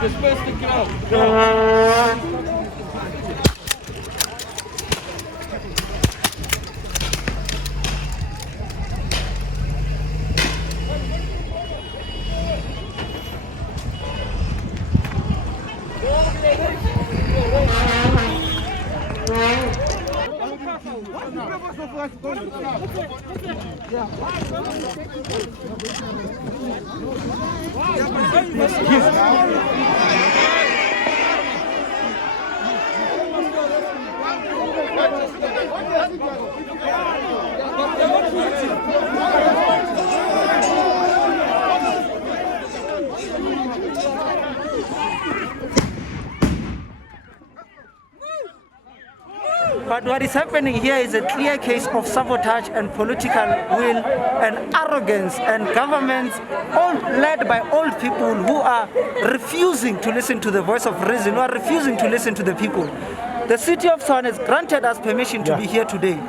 Disperse the crowd. But what is happening here is a clear case of sabotage and political will and arrogance, and governments all led by old people who are refusing to listen to the voice of reason, who are refusing to listen to the people. The city of Tshwane has granted us permission to be here today.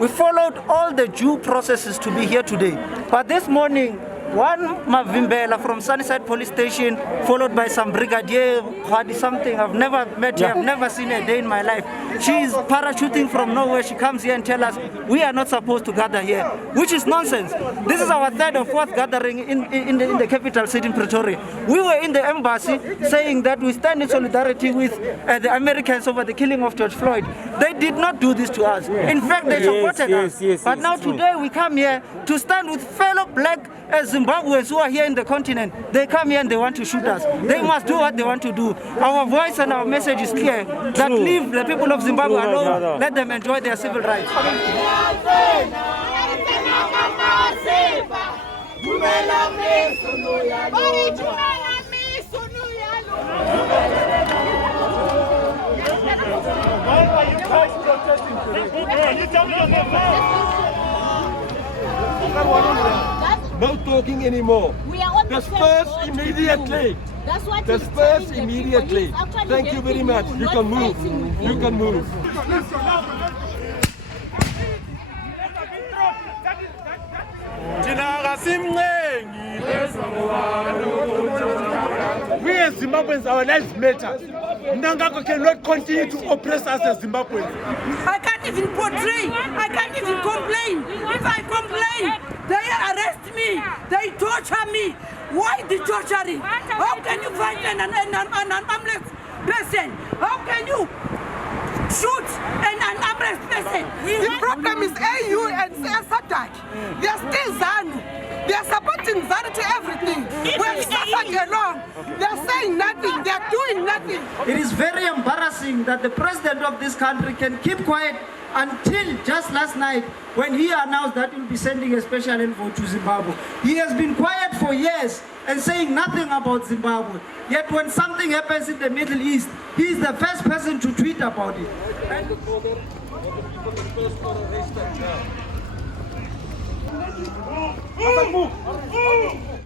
We followed all the due processes to be here today. But this morning, one Mavimbela from Sunnyside Police Station, followed by some brigadier, something I've never met her, I've never seen a day in my life. She is parachuting from nowhere. She comes here and tells us we are not supposed to gather here, which is nonsense. This is our third or fourth gathering in the capital city in Pretoria. We were in the embassy saying that we stand in solidarity with the Americans over the killing of George Floyd. They did not do this to us. In fact, they supported us. But now today we come here to stand with fellow black Zimbabweans who are here in the continent. They come here and they want to shoot us. They must do what they want to do. Our voice and our message is clear, that leave the people of Zimbabwe alone, let them enjoy their civil rights. No talking anymore. We are on Disperse immediately. That's what Disperse immediately. Thank you very much. You can move. You can move. We as Zimbabweans, our lives matter. Mnangagwa cannot continue to oppress us as Zimbabweans. I can't even portray. I can't even complain. If I complain, they arrest me. They torture me. Why the torturing? How can you find an armless person? How can you shoot an armless person? The problem is AU and SADC. They are still ZANU. They are supporting ZANU to everything. We're suffering along. They are saying nothing. They are doing nothing. It is very embarrassing that the president of this country can keep quiet until just last night when he announced that he will be sending a special envoy to Zimbabwe. He has been quiet for years and saying nothing about Zimbabwe. Yet when something happens in the Middle East, he is the first person to tweet about it. Move!